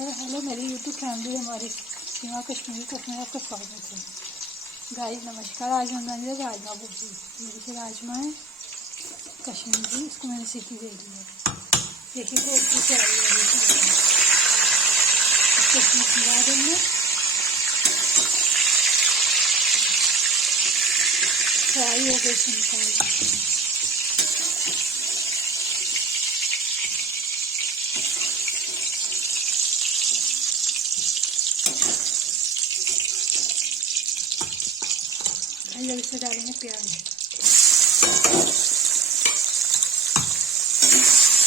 Hello मेरी YouTube family, हमारी सीमा Kashmiri cook में आपका स्वागत है। गाइस नमस्कार। आज हम बनाएंगे राजमा भुर्जी। ये देखिए राजमा है कश्मीरी, इसको मैंने सीटी दे दी है। देखिए तो अच्छी से आई है, इसको इसमें मिला देंगे। फ्राई हो गई, इसे निकाल देंगे। जब इसमें डालेंगे प्याज।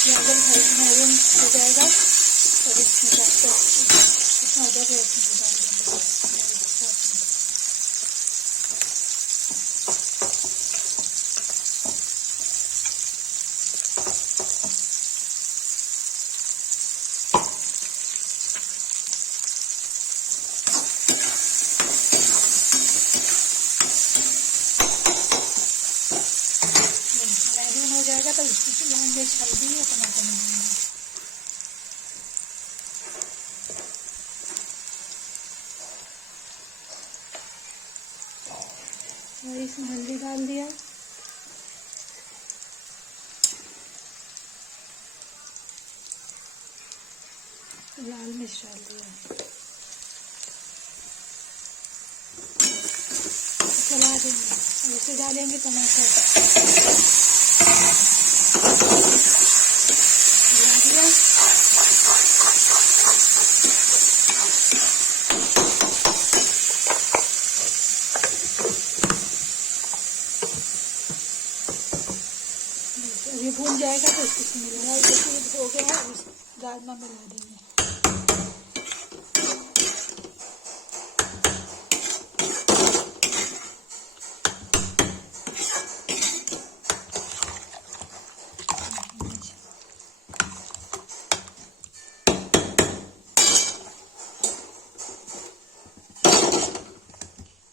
प्याज मैरून हो जाएगा तब इसमें डालकर इसमें अदरक लहसुन डाल देंगे। मैरून हो जाएगा तो इसकी लाएंगे हल्दी और टमाटर मिलाएंगे। और इसमें हल्दी डाल दिया, लाल मिर्च डाल दिया, चला देंगे। और इसे डालेंगे टमाटर, चला दिया। ये भून जाएगा तो इसको मिलाना, जैसे हो गया है राजमा मिला देंगे।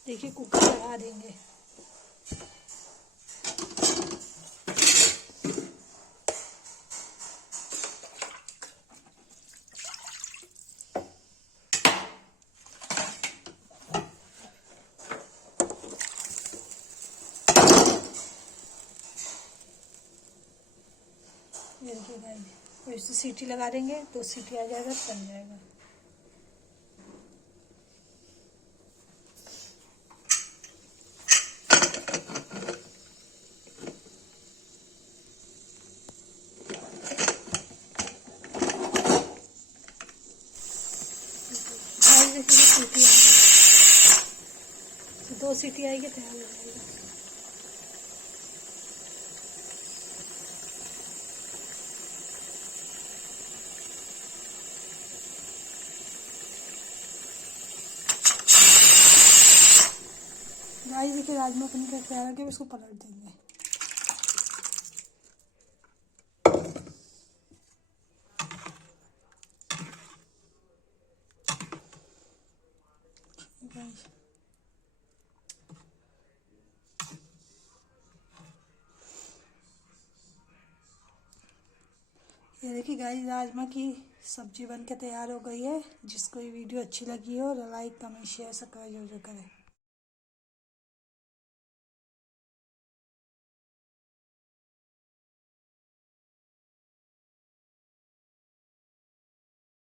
देखिए कुकर लगा देंगे। ये देखिए गाइस, और इसे सीटी लगा देंगे तो सीटी आ जाएगा, बन जाएगा। देखिए सीटी आ गई, तो 2 सीटी आएगी तैयार हो जाएगा। गाइस देखिए राजमा पनीर का तैयार हो गया, इसको पलट देंगे। ये देखिए गाइस राजमा की सब्जी बनके तैयार हो गई है। जिसको ये वीडियो अच्छी लगी हो, लाइक कमेंट शेयर सब्सक्राइब जरूर करें।